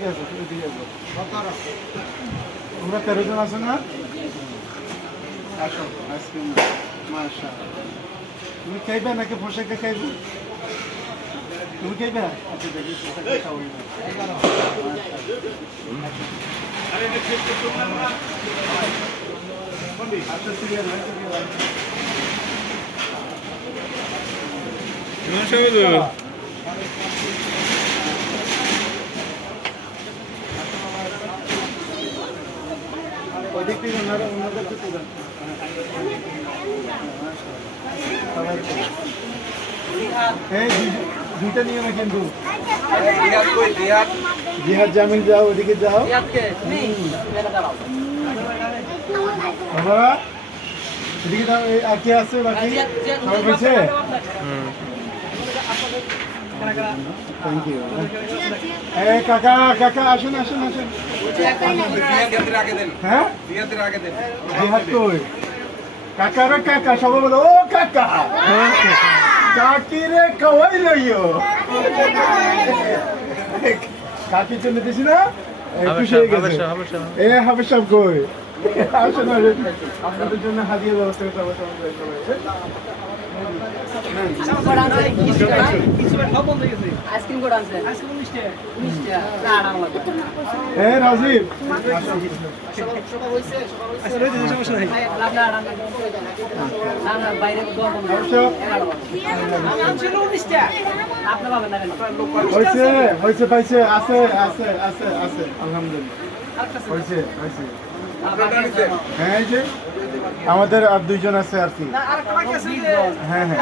ঠিক আছে ঠিক আছে তোমরা 13 জন আছো না আসো আইসক্রিম মাশাআল্লাহ তুমি খাইবে নাকি পোশাকে খাইবে তুমি খাইবে আচ্ছা দেখি পোশাকে খাও আরে এটা চেক করতে না বন্ধি আচ্ছা ঠিক আছে মাশাআল্লাহ ওদিক থেকে ওনাদের তো তুলেন এই দুইটা নিয়ে না কিন্তু জিহাদ জামিল যাও ওদিকে যাও বাবা এদিকে যাও আর কে আছে বাকি সবাই হয়েছে থ্যাংক ইউ এই কাকা কাকা আসুন আসুন আসুন হ্যাঁ জিহাদ কই কাকা রে কাকা সবাই বলো ও কাকা কাকি রে খাওয়াই লইও কাকি চলে দিছি না খুশি হয়ে গেছে এ হাবেশ সাহেব কই আসুন আপনাদের জন্য হাদিয়া ব্যবস্থা করতে রাজীব হয়েছে পাইছে আছে আছে আছে আছে আলহামদুলিল্লাহ হয়েছে হয়েছে হ্যাঁ এই যে আমাদের আর দুইজন আছে আর কি হ্যাঁ হ্যাঁ